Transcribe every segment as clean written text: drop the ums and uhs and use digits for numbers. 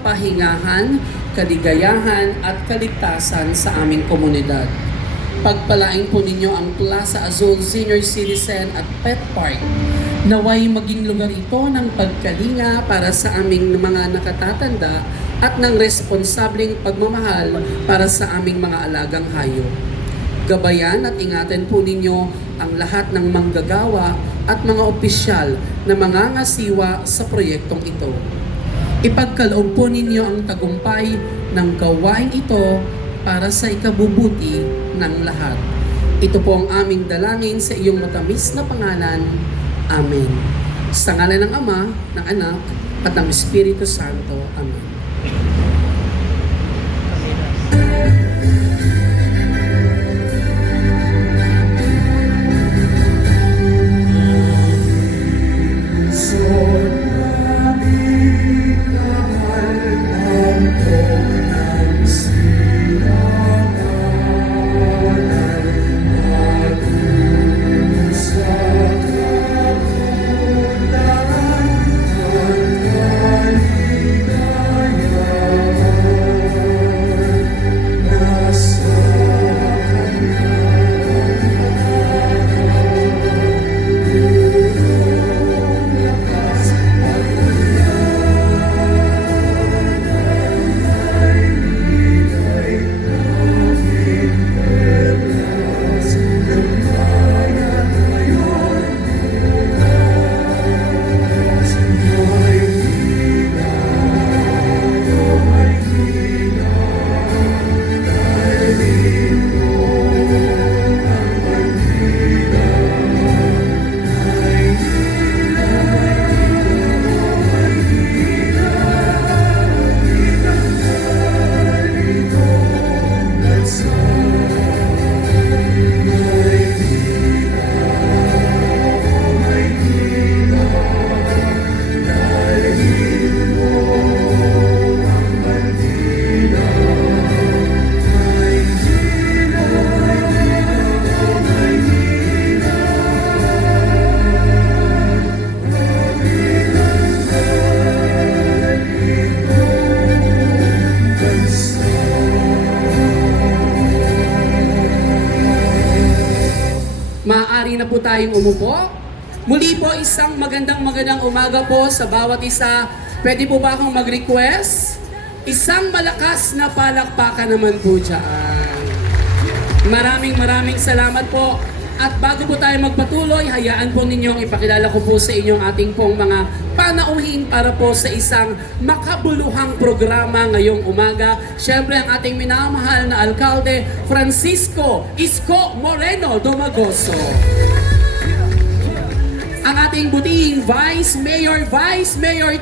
kapahingahan, kaligayahan at kaligtasan sa aming komunidad. Pagpalain po ninyo ang Plaza Azul Senior Citizen at Pet Park. Naway maging lugar ito ng pagkalinga para sa aming mga nakatatanda at ng responsableng pagmamahal para sa aming mga alagang hayop. Gabayan at ingatan po ninyo ang lahat ng manggagawa at mga opisyal na mangangasiwa sa proyektong ito. Ipagkaloob po ninyo ang tagumpay ng gawain ito para sa ikabubuti ng lahat. Ito po ang aming dalangin sa iyong matamis na pangalan. Amen. Sa ngalan ng Ama, ng Anak, at ng Espiritu Santo. Amen. Maaari na po tayong umupo. Muli po isang magandang umaga po sa bawat isa. Pwede po ba akong mag-request? Isang malakas na palakpakan naman po dyan. Maraming salamat po. At bago po tayo magpatuloy, hayaan po ninyong ipakilala ko po sa inyong ating pong mga panauhin para po sa isang makabuluhang programa ngayong umaga. Siyempre ang ating minamahal na alkalde, Francisco Isko Moreno Domagoso. Ang ating butihing Vice Mayor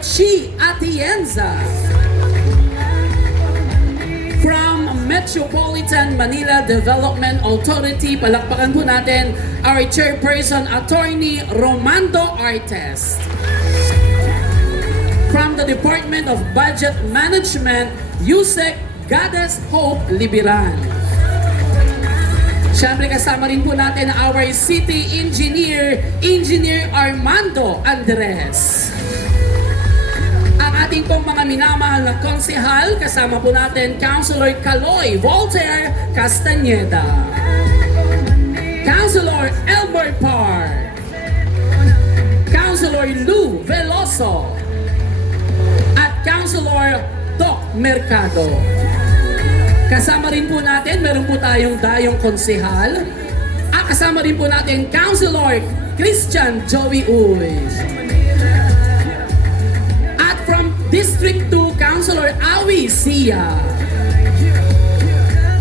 Chi Atienza. From Metropolitan Manila Development Authority, palakpakan po natin our Chairperson Attorney Romando Artes. From the Department of Budget Management, Yusek Goddess Hope Libiran. Siyempre kasama rin po natin our City Engineer, Engineer Armando Andres. Ang ating pong mga minamahal na konsehal, kasama po natin Councilor Caloy Voltaire Castañeda, Councilor Elmer Parr, Councilor Lou Veloso, at Councilor Doc Mercado. Kasama rin po natin, meron po tayong dayong konsehal. Kasama rin po natin Councilor Christian Joey Uy. At from District 2, Councilor Awi Sia.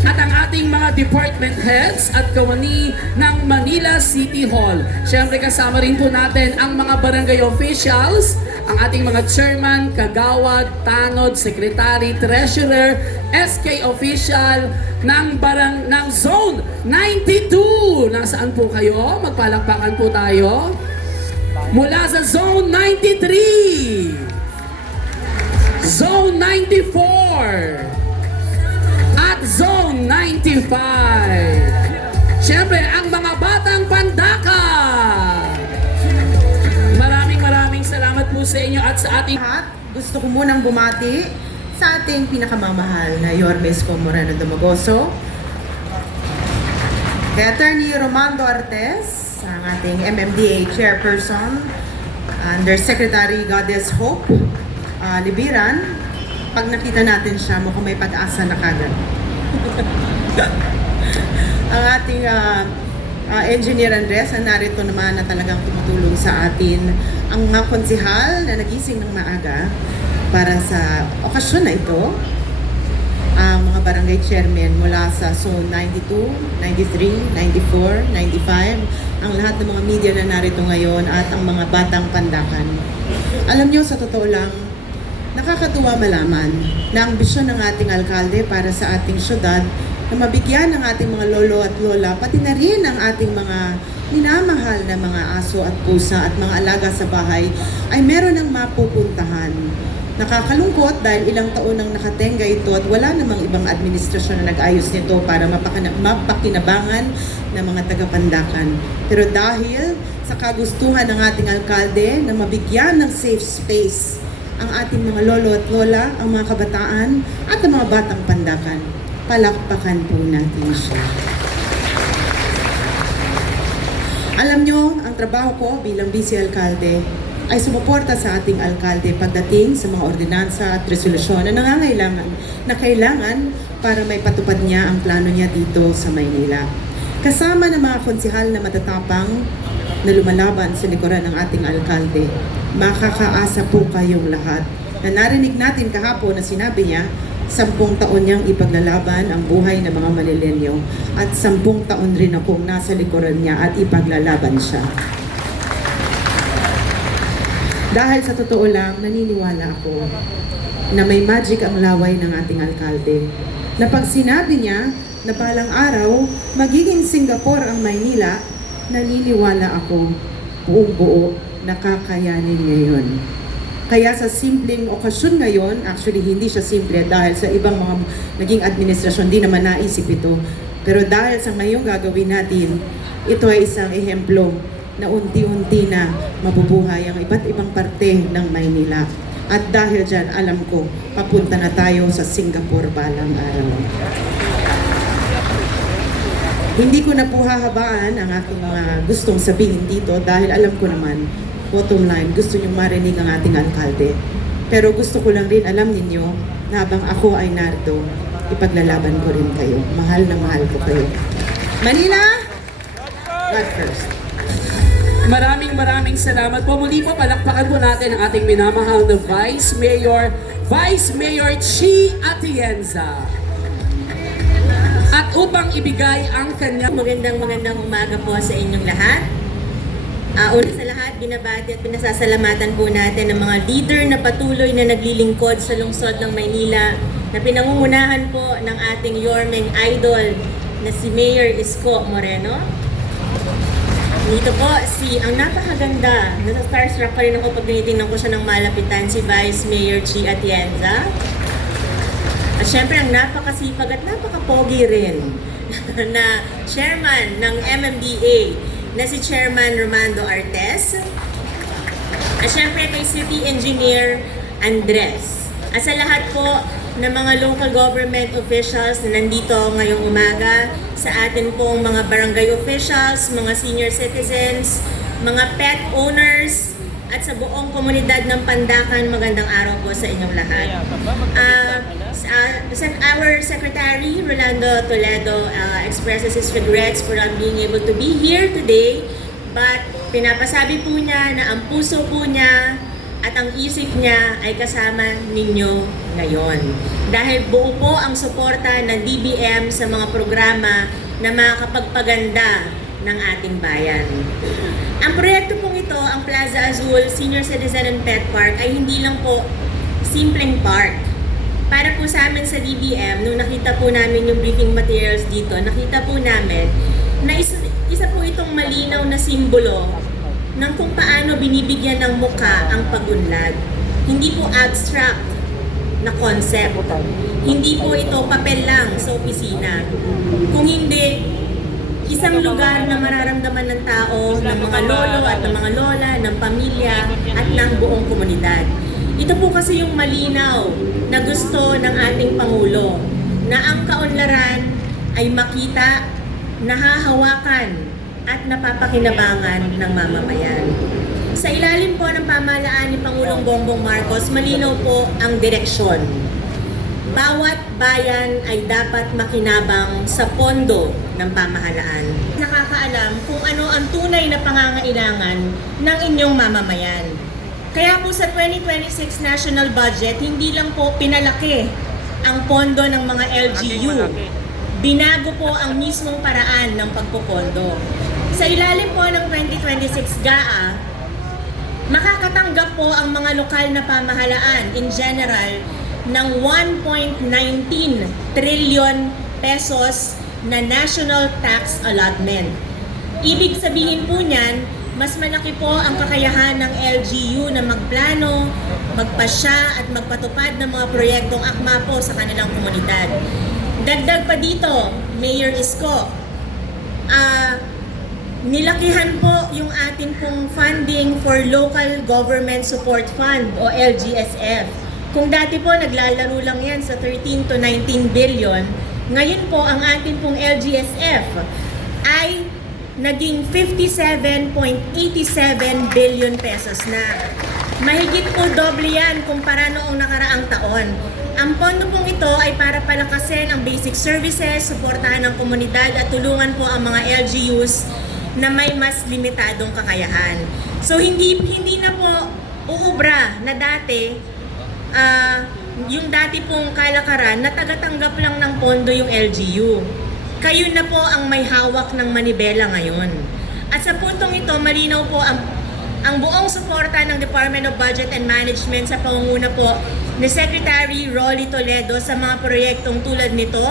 At ang ating mga department heads at kawani ng Manila City Hall. Siyempre kasama rin po natin ang mga barangay officials, ang ating mga chairman, kagawad, tanod, secretary, treasurer, SK official ng Zone 92. Nasaan po kayo? Magpalakpakan po tayo. Mula sa Zone 93, Zone 94, at Zone 95. Siyempre, ang mga batang Pandaka. Maraming salamat po sa inyo at sa ating lahat. Gusto ko munang bumati ating pinakamamahal na Yorme Isko Moreno Dumagoso, kay Attorney Romando Artes, ang ating MMDA Chairperson, Undersecretary Goddess Hope Libiran. Pag nakita natin siya, mukhang may pag-asa na kagad. Ang ating Engineer Andres, na narito naman na talagang tumutulong sa atin. Ang mga konsihal na nagising ng maaga para sa okasyon na ito. Ang mga barangay chairman mula sa Zone 92, 93, 94, 95, ang lahat ng mga media na narito ngayon at ang mga batang pandakan. Alam nyo, sa totoo lang, nakakatuwa malaman na ang bisyon ng ating alkalde para sa ating syudad na mabigyan ng ating mga lolo at lola, pati na rin ang ating mga minamahal na mga aso at pusa at mga alaga sa bahay, ay meron ng mapupuntahan. Nakakalungkot dahil ilang taon nang nakatenga ito at wala namang ibang administrasyon na nag-ayos nito para mapakinabangan ng mga taga-Pandakan. Pero dahil sa kagustuhan ng ating alkalde na mabigyan ng safe space ang ating mga lolo at lola, ang mga kabataan at ang mga batang Pandakan, palakpakan po natin siya. Alam nyo, ang trabaho ko bilang vice-alkalde ay sumuporta sa ating alkalde pagdating sa mga ordinansa at resolusyon na kailangan para may patupad niya ang plano niya dito sa Maynila. Kasama ng mga konsihal na matatapang na lumalaban sa likuran ng ating alkalde, makakaasa po kayong lahat na narinig natin kahapon na sinabi niya 10 taon niyang ipaglalaban ang buhay ng mga malilenyo at 10 taon rin akong nasa likuran niya at ipaglalaban siya. Dahil sa totoo lang, naniniwala ako na may magic ang laway ng ating alkalde. Na pag sinabi niya na balang araw, magiging Singapore ang Maynila, naniniwala ako buong buo na kakayanin niya yun. Kaya sa simpleng okasyon ngayon, actually hindi siya simple dahil sa ibang mga naging administrasyon, di naman naisip ito. Pero dahil sa ngayong gagawin natin, ito ay isang ehemplo na unti-unti na mabubuhay ang iba't ibang parte ng Maynila. At dahil dyan, alam ko, papunta na tayo sa Singapore balang araw. Hindi ko na po hahabaan ang aking mga gustong sabihin dito dahil alam ko naman, bottom line, gusto niyong marinig ang ating alkalde. Pero gusto ko lang rin alam ninyo na habang ako ay narito, ipaglalaban ko rin kayo. Mahal na mahal ko kayo. Manila, God first. Maraming salamat po. Muli po, palakpakan po natin ang ating minamahal na Vice Mayor Chi Atienza. At upang ibigay ang kanyang Magandang umaga po sa inyong lahat. Una sa lahat, binabati at pinasasalamatan po natin ang mga leader na patuloy na naglilingkod sa lungsod ng Maynila na pinangungunahan po ng ating Yormeng idol na si Mayor Isko Moreno. Dito po, ang napakaganda, nasa starstruck pa rin ako pag tinitingnan ko siya ng malapitan, si Vice Mayor Chi Atienza. At syempre, ang napakasipag at napakapogi rin na chairman ng MMDA na si Chairman Romando Artes. At syempre kay City Engineer Andres. At sa lahat po ng mga local government officials na nandito ngayong umaga, sa atin pong mga barangay officials, mga senior citizens, mga pet owners, at sa buong komunidad ng Pandakan, magandang araw po sa inyong lahat. Our Secretary, Rolando Toledo, expresses his regrets for not being able to be here today, but pinapasabi po niya na ang puso po niya at ang isip niya ay kasama ninyo ngayon. Dahil buo po ang suporta ng DBM sa mga programa na makakapagpaganda ng ating bayan. Ang proyekto pong ito, ang Plaza Azul Senior Citizen and Pet Park, ay hindi lang po simpleng park. Para po sa amin sa DBM, nung nakita po namin yung briefing materials dito, nakita po namin na isa po itong malinaw na simbolo ng kung paano binibigyan ng muka ang pagunlad. Hindi po abstract na concept. Hindi po ito papel lang sa opisina. Kung hindi, isang lugar na mararamdaman ng tao, ng mga lolo at ng mga lola, ng pamilya at ng buong komunidad. Ito po kasi yung malinaw na gusto ng ating Pangulo, na ang kaunlaran ay makita, nahahawakan at napapakinabangan ng mamamayan. Sa ilalim po ng pamahalaan ni Pangulong Bongbong Marcos, malinaw po ang direksyon. Bawat bayan ay dapat makinabang sa pondo ng pamahalaan. Nakakaalam kung ano ang tunay na pangangailangan ng inyong mamamayan. Kaya po sa 2026 national budget, hindi lang po pinalaki ang pondo ng mga LGU. Binago po ang mismong paraan ng pagpopondo. Sa ilalim po ng 2026 GAA, makakatanggap po ang mga lokal na pamahalaan in general ng 1.19 trillion pesos na national tax allotment. Ibig sabihin po niyan, mas malaki po ang kakayahan ng LGU na magplano, magpasya at magpatupad ng mga proyektong akma po sa kanilang komunidad. Dagdag pa dito, Mayor Isko, nilakihan po yung atin pong funding for Local Government Support Fund o LGSF. Kung dati po naglalaro lang yan sa 13 to 19 billion, ngayon po ang atin pong LGSF ay naging 57.87 billion pesos na. Mahigit po doble yan kumpara noong nakaraang taon. Ang pondo pong ito ay para palakasin ang basic services, suportahan ang komunidad at tulungan po ang mga LGUs na may mas limitadong kakayahan. So hindi na po uubra na dati yung dati pong kalakaran na tagatanggap lang ng pondo yung LGU. Kayo na po ang may hawak ng manibela ngayon. At sa puntong ito, malinaw po ang buong suporta ng Department of Budget and Management sa pangunguna po ni Secretary Rolly Toledo sa mga proyektong tulad nito.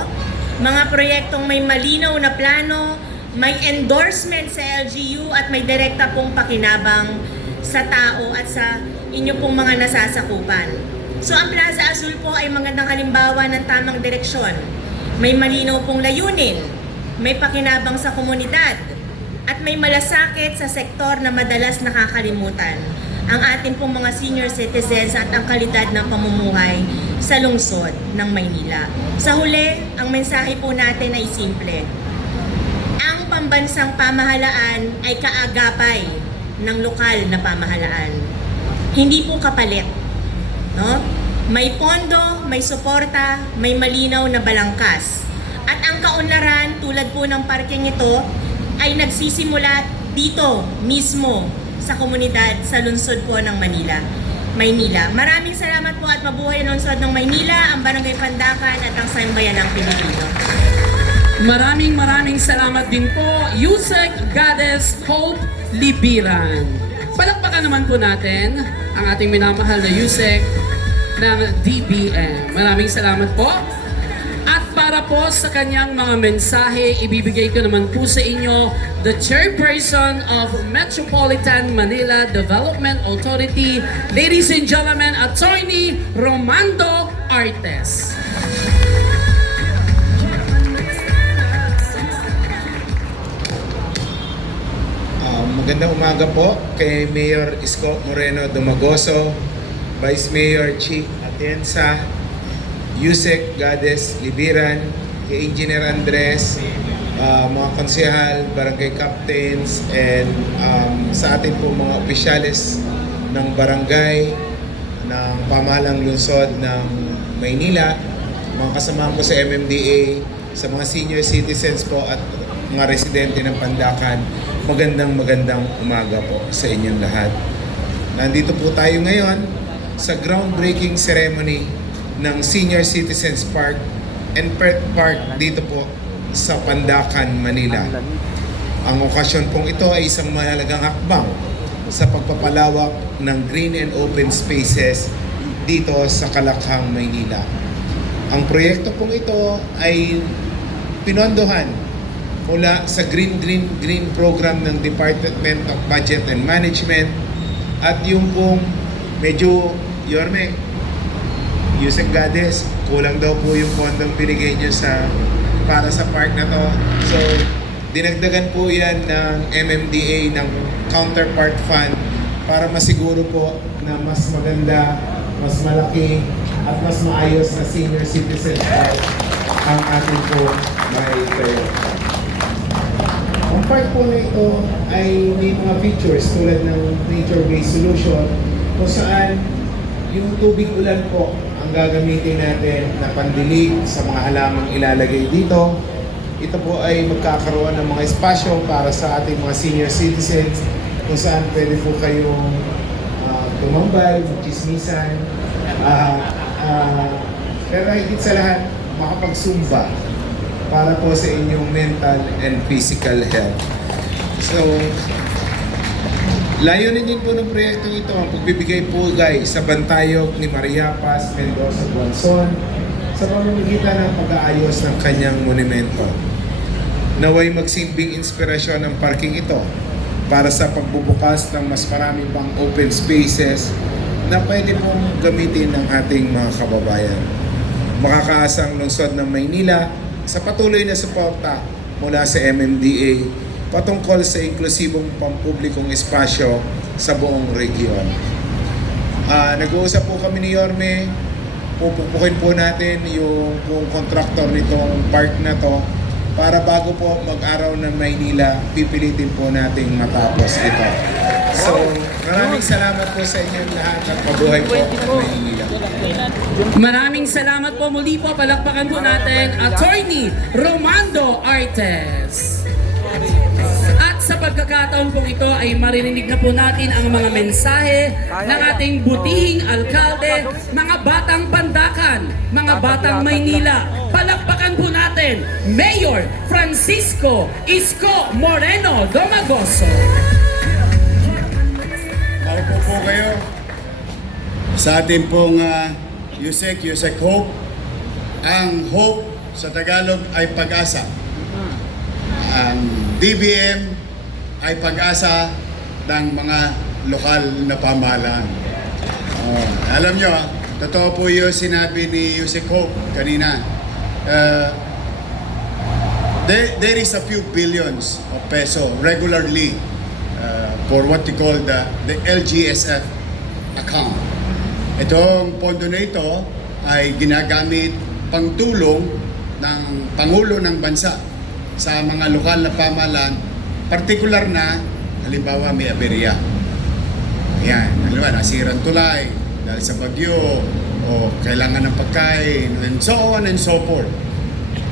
Mga proyektong may malinaw na plano, may endorsement sa LGU at may direkta pong pakinabang sa tao at sa inyo pong mga nasasakupan. So ang Plaza Azul po ay magandang halimbawa ng tamang direksyon. May malinaw pong layunin, may pakinabang sa komunidad, at may malasakit sa sektor na madalas nakakalimutan, ang ating pong mga senior citizens at ang kalidad ng pamumuhay sa lungsod ng Maynila. Sa huli, ang mensahe po natin ay simple. Ang pambansang pamahalaan ay kaagapay ng lokal na pamahalaan. Hindi po kapalit. No? May pondo, may suporta, may malinaw na balangkas. At ang kaunlaran tulad po ng parking ito ay nagsisimula dito mismo sa komunidad sa lungsod po ng Maynila. Maraming salamat po at mabuhay ang lungsod ng Maynila, ang Barangay Pandakan at ang Sambayanang Pilipino. Maraming salamat din po, Yusek Goddess Hope Libiran. Palakpakan naman po natin ang ating minamahal na Yusek ng DBM. Maraming salamat po. At para po sa kanyang mga mensahe, ibibigay ko naman po sa inyo the Chairperson of Metropolitan Manila Development Authority, ladies and gentlemen, Attorney Romando Artes. Magandang umaga po kay Mayor Isko Moreno Dumagoso, Vice Mayor Chi Atienza, Yusek Goddess Libiran, kay Engineer Andres, mga konsehal, barangay captains, and sa atin po mga opisyales ng barangay, ng pamahalang lungsod ng Maynila, mga kasamahan ko sa MMDA, sa mga senior citizens po at mga residente ng Pandakan. Magandang umaga po sa inyong lahat. Nandito po tayo ngayon sa groundbreaking ceremony ng Senior Citizens Park and Pet Park dito po sa Pandakan, Manila. Ang okasyon pong ito ay isang mahalagang hakbang sa pagpapalawak ng green and open spaces dito sa Kalakhang, Maynila. Ang proyekto pong ito ay pinondohan mula sa Green program ng Department of Budget and Management at yung pong medyo, Yorme, Yusek Goddess, kulang daw po yung pondong binigay nyo para sa park na to. So, dinagdagan po yan ng MMDA ng counterpart fund para masiguro po na mas maganda mas malaki, at mas maayos na senior citizen park ang ating po may kayo. Ang park po na ito ay may mga features tulad ng nature-based solution kung saan yung tubig ulan po ang gagamitin natin na pandilig sa mga halamang ilalagay dito. Ito po ay magkakaroon ng mga espasyo para sa ating mga senior citizens kung saan pwede po kayong tumambay, magchismisan, pero higit sa lahat, makapag-zumba para po sa inyong mental and physical health. So, layunin din po ng proyekto ito ang pagbibigay pugay sa bantayog ni Maria Paz Mendoza Guanzon sa pamamagitan ng pag-aayos ng kanyang monumento. Naway magsilbing inspirasyon ang parking ito para sa pagbubukas ng mas marami pang open spaces na pwede pong gamitin ng ating mga kababayan. Makakaasa ang lungsod ng Maynila sa patuloy na suporta mula sa MMDA patungkol sa inklusibong pampublikong espasyo sa buong regiyon. Nag-uusap po kami ni Yorme, pupupukin po natin yung kontraktor nitong park na to para bago po mag-araw ng Maynila, pipilitin po nating matapos ito. So, maraming salamat po sa inyong lahat at mabuhay po ang Maynila. Maraming salamat po muli po. Palakpakan po natin Attorney Romando Artes. At sa pagkakataon pong ito ay maririnig na po natin ang mga mensahe ng ating butihing alkalde, mga batang Pandacan, mga batang Maynila. Palakpakan po natin Mayor Francisco Isko Moreno Domagoso. Marpo po kayo sa ating pong Yusek Hope. Ang hope sa Tagalog ay pag-asa. Ang DBM ay pag-asa ng mga lokal na pamahalaan. Alam nyo, totoo po yung sinabi ni Yusek Hope kanina. There is a few billions of peso regularly for what you call the LGSF account. Itong pondo na ito ay ginagamit pangtulong ng Pangulo ng Bansa sa mga lokal na pamahalaan, partikular na, halimbawa may aberya. Ayan, halimbawa nasirang tulay dahil sa bagyo o kailangan ng pagkain and so on and so forth.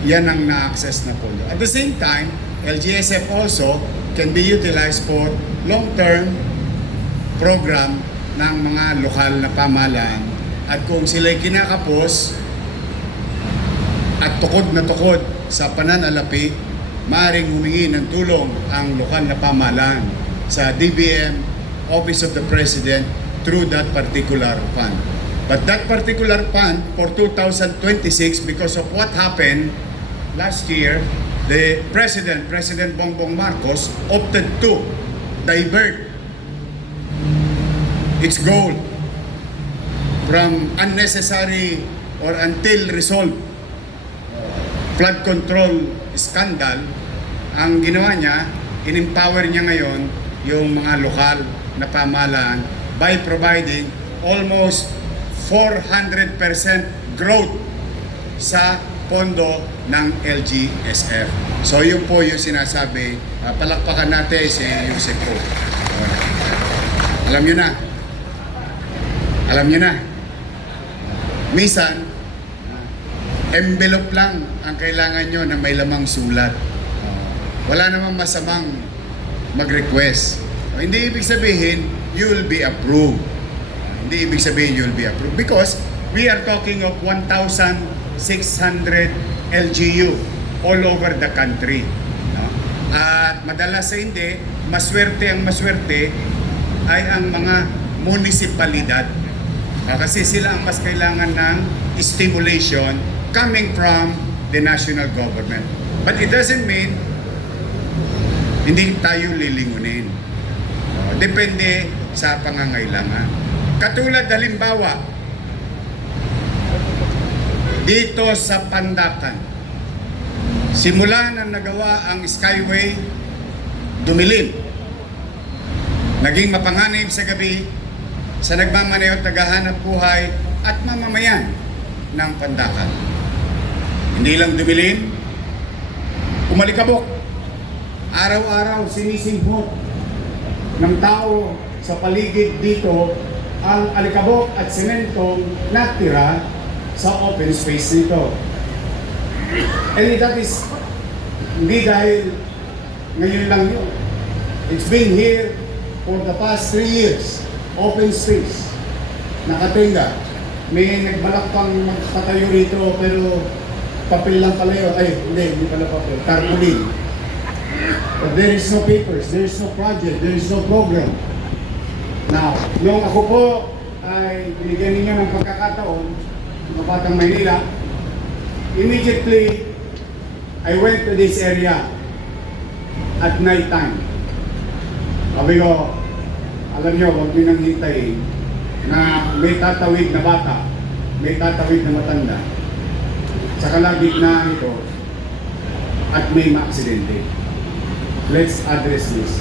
Yan ang na-access na pondo. At the same time, LGSF also can be utilized for long-term program ng mga lokal na pamahalaan. At kung sila'y kinakapos at tukod na tukod sa pananalapi, maaaring humingi ng tulong ang lokal na pamahalaan sa DBM, Office of the President, through that particular fund. But that particular fund for 2026, because of what happened last year, the President Bongbong Marcos, opted to divert its goal from unnecessary or until resolved flood control scandal. Ang ginawa niya, in-empower niya ngayon yung mga lokal na pamahalaan by providing almost 400% growth sa pondo ng LGSF. So yun po yung sinasabi, palakpakan natin si Yusek po. Alam nyo na, minsan, envelope lang ang kailangan nyo na may lamang sulat. Wala namang masamang mag-request. Hindi ibig sabihin, you will be approved. Hindi ibig sabihin, you will be approved. Because we are talking of 1,600 LGU all over the country. No? At madalas sa hindi, maswerte ay ang mga munisipalidad. Kasi sila ang mas kailangan ng stimulation coming from the national government. But it doesn't mean hindi tayo lilingunin. Depende sa pangangailangan. Katulad halimbawa, dito sa Pandacan, simula na nagawa ang Skyway, dumilim. Naging mapanganib sa gabi sa nagmamaneho at naghahanap buhay at mamamayan ng Pandakan. Hindi lang dumilim, umalikabok. Araw-araw sinisimbot ng tao sa paligid dito ang alikabok at sementong natira sa open space nito. And that is hindi dahil ngayon lang yun. It's been here for the past 3 years. Open space. Nakatinga. May nagbalak pang magpatayo rito pero papel lang pala yun. Ay, hindi pala papel. Tarpaulin. But there is no papers, there is no project, there is no program. Now, nung ako po ay binigyan ninyo ng pagkakataon, mga Batang Maynila, immediately, I went to this area at night time. Sabi ko, alam nyo, huwag nyo nang hintayin na may tatawid na bata, may tatawid na matanda sa kalagitnaan ito at may maaksidente. Let's address this.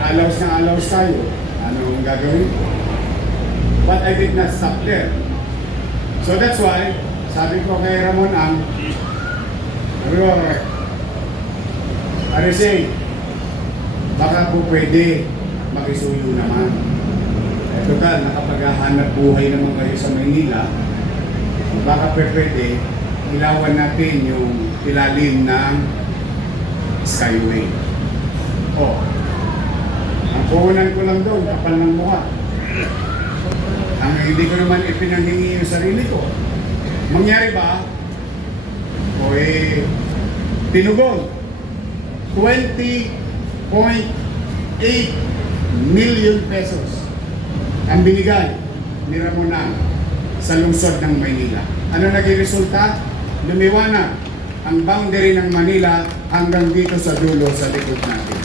Alaws na alaws tayo. Ano ang gagawin? But I did not stop there. So that's why, sabi ko kay Ramon sabi ko, RSA, baka po pwede makisuyo naman. Ito ka, nakapaghahanap buhay naman kayo sa Maynila, baka pwede ilawan natin yung ilalim ng Skyway. Ang puhunan ko lang doon, kapal ng mukha. Ang hindi ko naman ipinanghingi yung sarili ko. Mangyari ba? Tinugon. 20.8 million pesos ang binigay ni Ramon sa lungsod ng Maynila. Ano naging resulta? Lumiwanag ang boundary ng Manila hanggang dito sa dulo sa likod natin.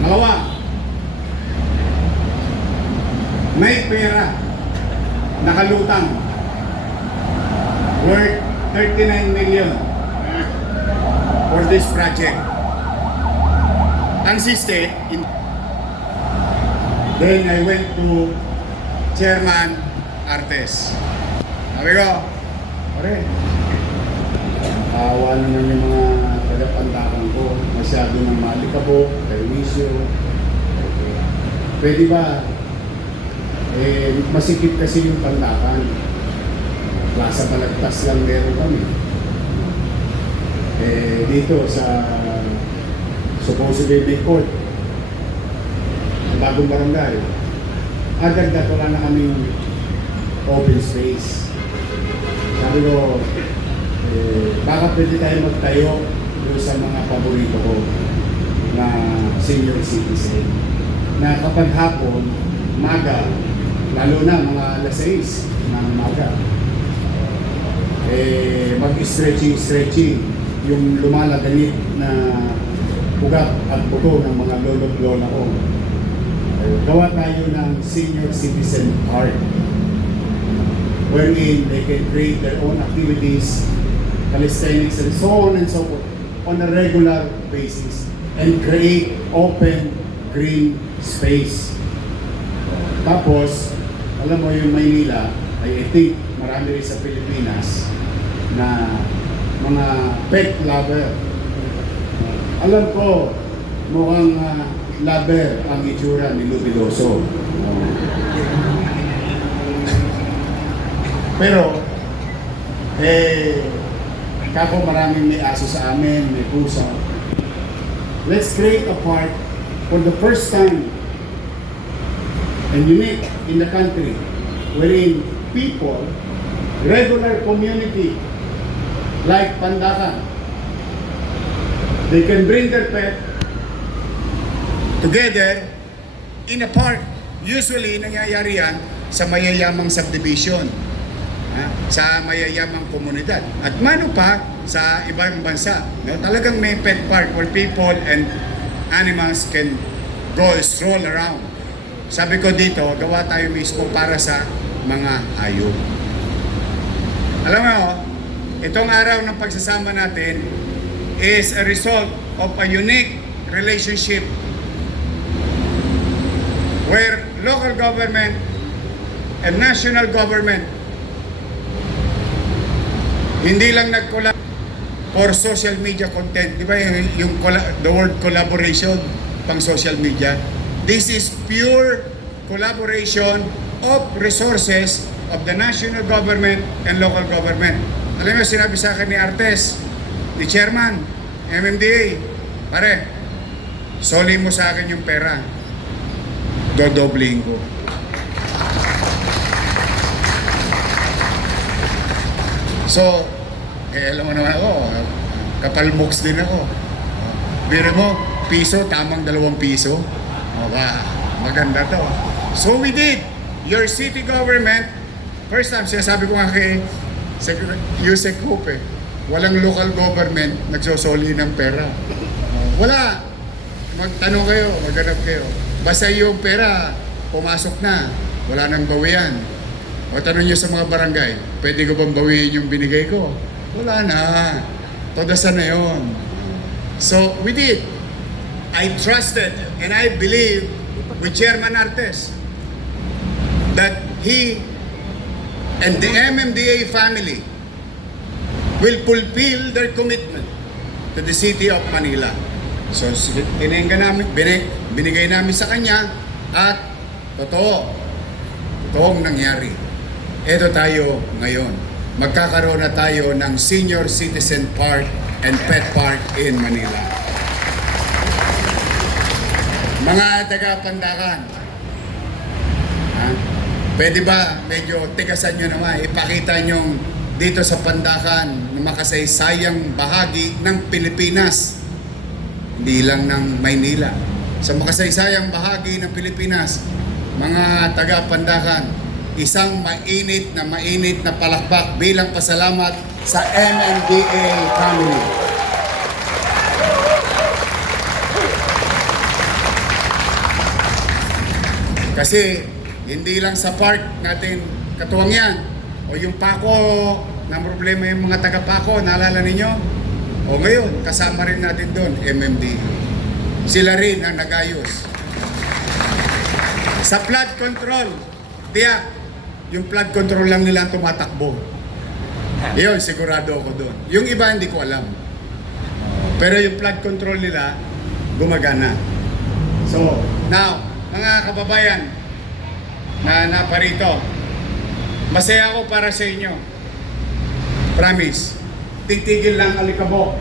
Pangalawa, may pera nakalutang worth 39 million for this project. Ang siste, then I went to Chairman Artes. Sabi ko, pare, awa naman yung mga tagapandakan ko, masyado ng malikabok, permisyo. Pwede ba? Masikip kasi yung Pandakan. Plaza Balagtas lang meron kami. Dito sa supposedly big court, ang bagong barangay, agad wala na kaming open space. Sabi ko, baka pwede tayo magtayo doon sa mga paborito ko na senior citizen na kapag hapon, maga, lalo na mga alas 6 ng maga, mag-stretching yung lumalaganit na ugat at buto ng mga lolo't lola ko. Gawa tayo ng senior citizen park wherein they can create their own activities, calisthenics and so on and so forth on a regular basis and create open green space. Tapos, alam mo yung Maynila, I think marami rin sa Pilipinas na mga pet lover. Alam ko, mukhang lover ang itsura ni Lubidoso. Pero, kako maraming may aso sa amin, may pusa. Let's create a park for the first time and unique in the country wherein people, regular community like Pandakan, they can bring their pet together in a park. Usually, nangyayari yan sa mayayamang subdivision, sa mayayamang komunidad. At mano pa sa ibang bansa, talagang may pet park where people and animals can go stroll around. Sabi ko dito, gawa tayo mismo para sa mga hayop. Alam mo, itong araw ng pagsasama natin is a result of a unique relationship where local government and national government hindi lang nag-collab for social media content. Di ba the word collaboration pang social media? This is pure collaboration of resources of the national government and local government. Alam mo, sinabi sa akin ni Artes, ni Chairman, MMDA, pare, soli mo sa akin yung pera. Dodobling ko. So, alam mo naman ako, kapalmoks din ako. Biro mo, piso, tamang 2 piso. Maganda to. So we did. Your city government, first time, sinasabi ko nga kay Yusek Hope, walang local government nagsosoli ng pera. Wala. Magtanong kayo, maghanap kayo. Basta yung pera, pumasok na. Wala nang bawian. O tanong nyo sa mga barangay, pwede ko bang bawiin yung binigay ko? Wala na. Todasan na yun. So, we did. I trusted and I believe with Chairman Artes that he and the MMDA family will fulfill their commitment to the city of Manila. So, binigay namin sa kanya at totoong nangyari. Ito tayo ngayon. Magkakaroon na tayo ng Senior Citizen Park and Pet Park in Manila. Mga taga-Pandakan, pwede ba medyo tigasan nyo naman, ipakita nyo dito sa Pandakan na makasaysayang bahagi ng Pilipinas, hindi lang ng Maynila. Sa makasaysayang bahagi ng Pilipinas, mga taga-Pandakan, isang mainit na palakpak bilang pasalamat sa MMDA family. Kasi hindi lang sa park natin katuwang yan. O yung Paco, na problema yung mga taga-Paco, naalala ninyo? O ngayon, kasama rin natin doon, MMDA. Sila rin ang nagayos. Sa flood control, tiyak, yung flood control lang nila ang tumatakbo. Yun, sigurado ako doon. Yung iba hindi ko alam. Pero yung flood control nila, gumagana. So, now, mga kababayan na naparito, masaya ako para sa inyo. Promise, titigil lang alikabok.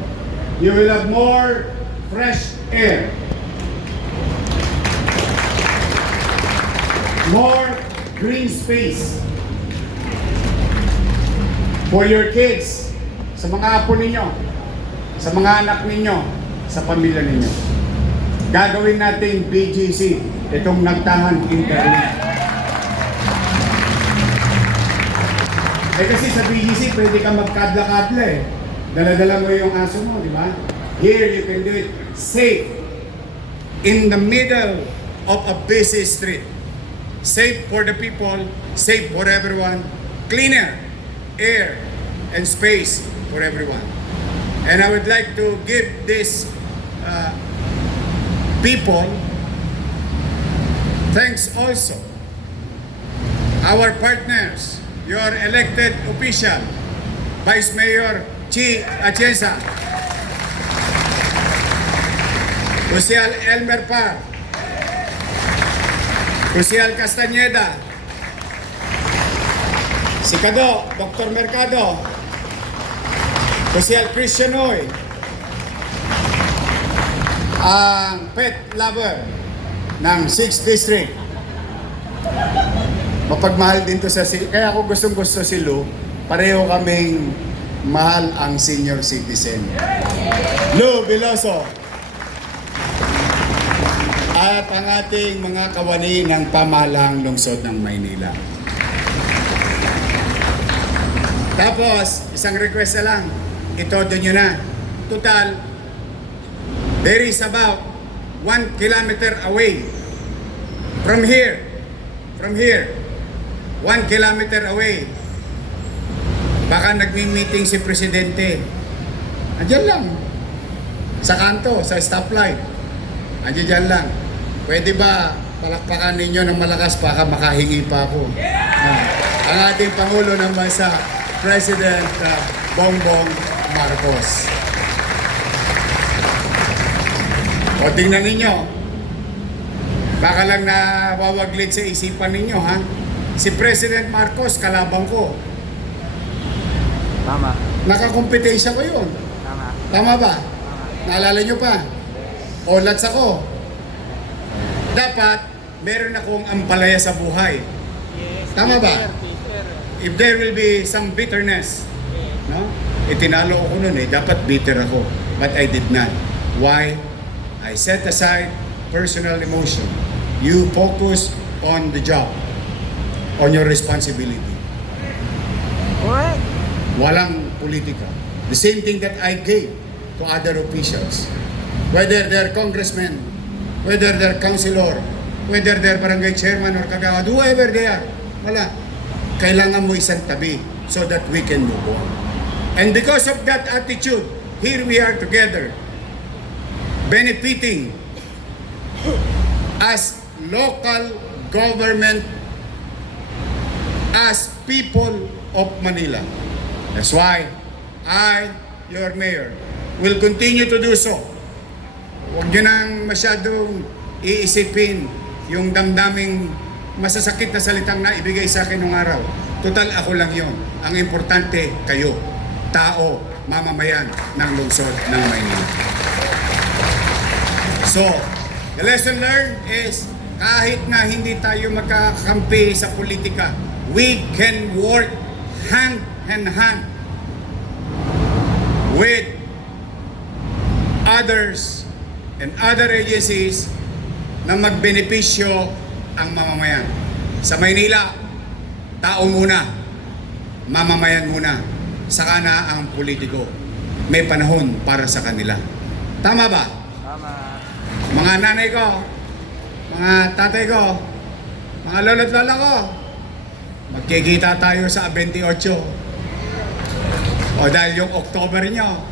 You will have more fresh air. More green space for your kids, sa mga apo ninyo, sa mga anak ninyo, sa pamilya ninyo. Gagawin natin BGC, itong nagtahan internet. Kasi sa BGC, pwede ka magkadla-kadla eh. Dala-dala mo yung aso mo, di ba? Here, you can do it safe. In the middle of a busy street. Safe for the people, safe for everyone, cleaner air and space for everyone. And I would like to give this people thanks also. Our partners, your elected official, Vice Mayor Chi Atienza, Kusiyal Elmer Par, Kusiyal Castañeda, si Kado, Dr. Mercado, Kusiyal Christian Oy, ang pet lover ng 6th District. Mapagmahal din to sa kaya ako gustong-gusto si Lou, pareho kaming mahal ang senior citizen. Lou Veloso. At ang ating mga kawani ng pamahalang lungsod ng Maynila. Tapos, isang request na lang. Itodo nyo na. Total, there is about 1 kilometer away from here. From here. 1 kilometer away. Baka nagmi-meeting si Presidente. Andiyan lang. Sa kanto, sa stoplight. Andiyan lang. Pwede ba palakpakan ninyo ng malakas, baka makahingi pa ako. Ang ating Pangulo ng Bansa, President Bongbong Marcos. O tingnan ninyo, baka lang nawawaglit sa isipan ninyo, ha? Si President Marcos, kalabang ko. Tama. Nakakompetensya ko yun. Tama. Tama ba? Naalala nyo pa? Olats ako. Dapat, meron akong ampalaya sa buhay. Tama ba? If there will be some bitterness, no? Itinalo ako nun eh. Dapat bitter ako. But I did not. Why? I set aside personal emotion. You focus on the job, on your responsibility. What? Walang politika. The same thing that I gave to other officials. Whether they're congressmen, whether they're councilor, whether they're barangay chairman or kagawad, whoever they are, wala. Kailangan mo isang tabi so that we can move on. And because of that attitude, here we are together, benefiting as local government, as people of Manila. That's why I, your mayor, will continue to do so. Huwag nyo nang masyadong iisipin yung damdaming masasakit na salitang na ibigay sa akin nung araw. Total, ako lang yon. Ang importante, kayo, tao, mamamayan ng lungsod ng Maynila. So, the lesson learned is kahit na hindi tayo magkakampi sa politika, we can work hand in hand with others and other agencies na magbenepisyo ang mamamayan. Sa Maynila, tao muna, mamamayan muna, saka na ang politiko. May panahon para sa kanila. Tama ba? Tama. Mga nanay ko, mga tatay ko, mga lolo't lola ko, magkikita tayo sa 28. O dahil yung October nyo,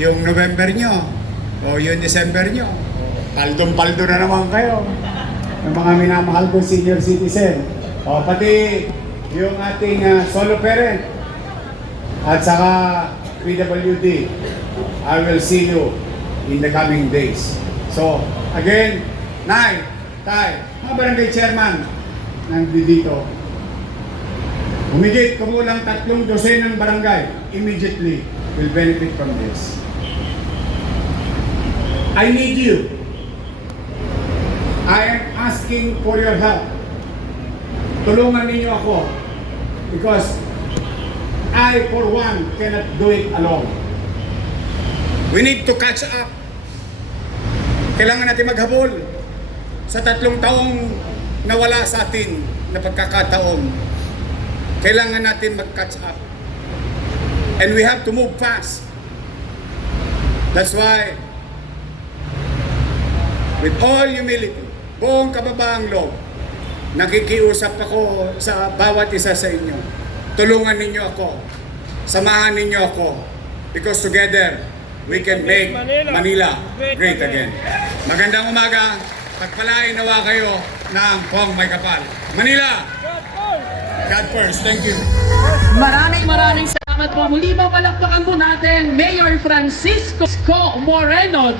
yung November nyo, o yung December nyo, paldong-paldo na naman kayo ng mga minamahal ko senior citizen. O pati yung ating solo parent at saka PWD, I will see you in the coming days. So, again, Nay, Tay, mga barangay chairman nandito, humigit kumulang 3 dosenang barangay immediately will benefit from this. I need you. I am asking for your help. Tulungan ninyo ako because I, for one, cannot do it alone. We need to catch up. Kailangan natin maghabol sa 3 taong nawala sa atin na pagkakataon. Kailangan natin mag-catch up. And we have to move fast. That's why, with all humility, buong kababaang loob, nakikiusap ako sa bawat isa sa inyo. Tulungan ninyo ako. Samahan ninyo ako. Because together, we can make Manila great again. Magandang umaga. Pagpalain nawa kayo ng Pong May Kapal. Manila! God first. Thank you. Maraming salamat po. Muli ba palakpakan po natin Mayor Francisco Moreno.